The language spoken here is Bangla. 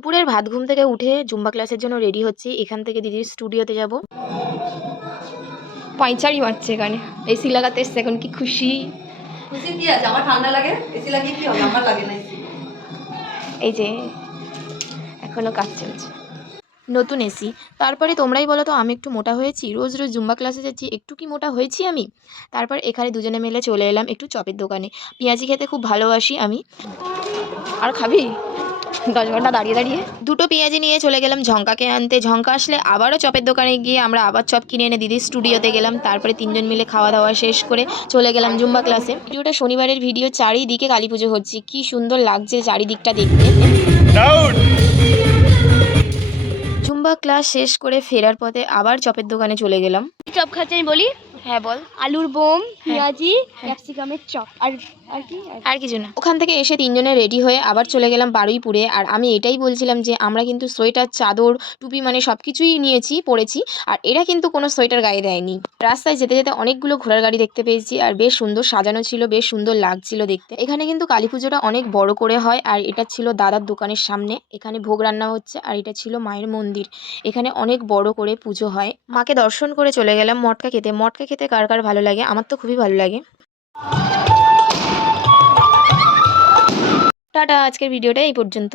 দুপুরের ভাত ঘুম থেকে উঠে জুম্বা ক্লাসের জন্য রেডি হচ্ছি। এখান থেকে দিদির স্টুডিওতে যাব। পাইচারি মারছে এখানে, এসি লাগাতে এসছে, এখন কি খুশি। খুশি কি আছে, আমার ঠান্ডা লাগে, এসি লাগিয়ে কি হবে, আমার লাগে না এসি। এই যে এখনো কাজ চলছে, নতুন এসি। তারপরে তোমরাই বলো তো, আমি একটু মোটা হয়েছি? রোজ রোজ জুম্বা ক্লাসে যাচ্ছি, একটু কি মোটা হয়েছি আমি? তারপর এখানে দুজনে মিলে চলে এলাম একটু চপের দোকানে। পেঁয়াজি খেতে খুব ভালোবাসি আমি। আর খাবি? 10 ঘন্টা দাঁড়িয়ে দাঁড়িয়ে দুটো পেঁয়াজি নিয়ে চলে গেলাম ঝঙ্কাকে আনতে। ঝঙ্কা আসলে আবারও চপের দোকানে গিয়ে আমরা আবার চপ কিনে এনে দিদির স্টুডিওতে গেলাম। তারপরে তিনজন মিলে খাওয়া দাওয়া শেষ করে চলে গেলাম জুম্বা ক্লাসে। ভিডিওটা শনিবারের ভিডিও, চারিদিকে কালী পুজো হচ্ছে, কি সুন্দর লাগছে চারিদিকটা দেখতে। জুম্বা ক্লাস শেষ করে ফেরার পথে আবার চপের দোকানে চলে গেলাম। চপ খাচ্ছি আমি বলি। হ্যাঁ বল। আলুর বোম, পেঁয়াজি, ক্যাপসিকামের চপ, আর কি আর কিছু না। ওখান থেকে এসে তিনজনে রেডি হয়ে আবার চলে গেলাম বারুইপুরে। আর আমি এটাই বলছিলাম যে আমরা কিন্তু সোয়েটার, চাদর, টুপি মানে সব কিছুই নিয়েছি, পরেছি। আর এরা কিন্তু কোনো সোয়েটার গায়ে দেয়নি। রাস্তায় যেতে যেতে অনেকগুলো ঘোড়ার গাড়ি দেখতে পেয়েছি, আর বেশ সুন্দর সাজানো ছিল, বেশ সুন্দর লাগছিল দেখতে। এখানে কিন্তু কালী পুজোটা অনেক বড় করে হয়। আর এটা ছিল দাদার দোকানের সামনে, এখানে ভোগ রান্না হচ্ছে। আর এটা ছিল মায়ের মন্দির, এখানে অনেক বড় করে পুজো হয়। মাকে দর্শন করে চলে গেলাম মটকা খেতে। মটকা খেতে কার কার ভালো লাগে? আমার তো খুবই ভালো লাগে। টাটা, আজকের ভিডিওটা এই পর্যন্ত।